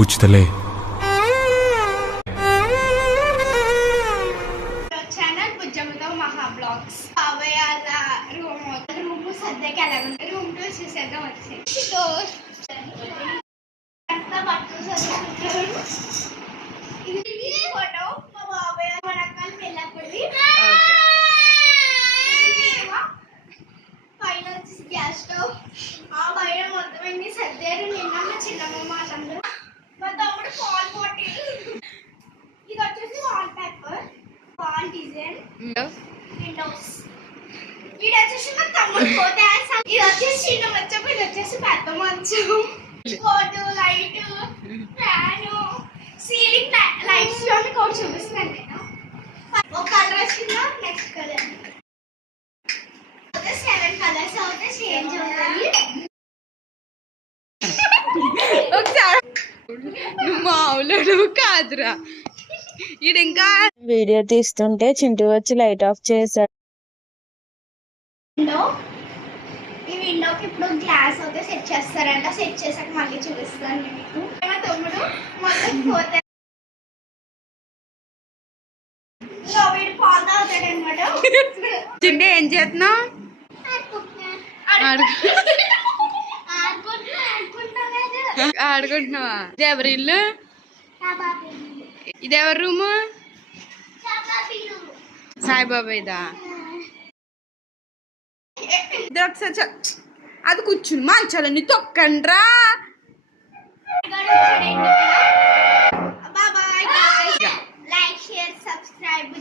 పుచ్చుతలే మహా room room room two పైన వచ్చేసి గ్యాస్ స్టవ్ ఆ పైన మొత్తం అన్ని సర్దారు నిన్న మా చిన్నమ్మ వాళ్ళందరూ మా తమ్ముడు పాల్ బాటిల్ ఇది వచ్చేసి wall paper wall design windows ఇది వచ్చేసి మా తమ్ముడు పోతే ఇది వచ్చేసి చిన్న మంచం ఇది వచ్చేసి పెద్ద మంచం కోటు లైట్ ఫ్యాన్ సీలింగ్ లైట్స్లో మీకు ఒకటి చూపిస్తున్నాను నేను. ఒక కలర్ వచ్చిందా? నెక్స్ట్ కలర్ సెవెన్ కలర్స్ అవుతే చేంజ్ అవుతాయి. ఒకసారి. నువ్వు మావులుడు కాదురా. ఇంకా వీడియో తీస్తుంటే చింటూ వచ్చి లైట్ ఆఫ్ చేశాడు. విండో? ఈ విండోకి ఇప్పుడు గ్లాస్ అయితే సెట్ చేస్తారంట. సెట్ చేసాక మళ్ళీ చూపిస్తాను మీకు. మా తమ్ముడు? మొత్తం పోతే వీడు పాలు తాగుతాడు అనమాట చింటే ఏం చేస్తున్నావు? ఆడుకుంటున్నావా? ఇల్లు. ఇది ఎవరి రూము? సాయిబాబా ఇదా ఇది ఒకసారి అది కూర్చుని. మంచాలని తొక్కండ్రా. Like share subscribe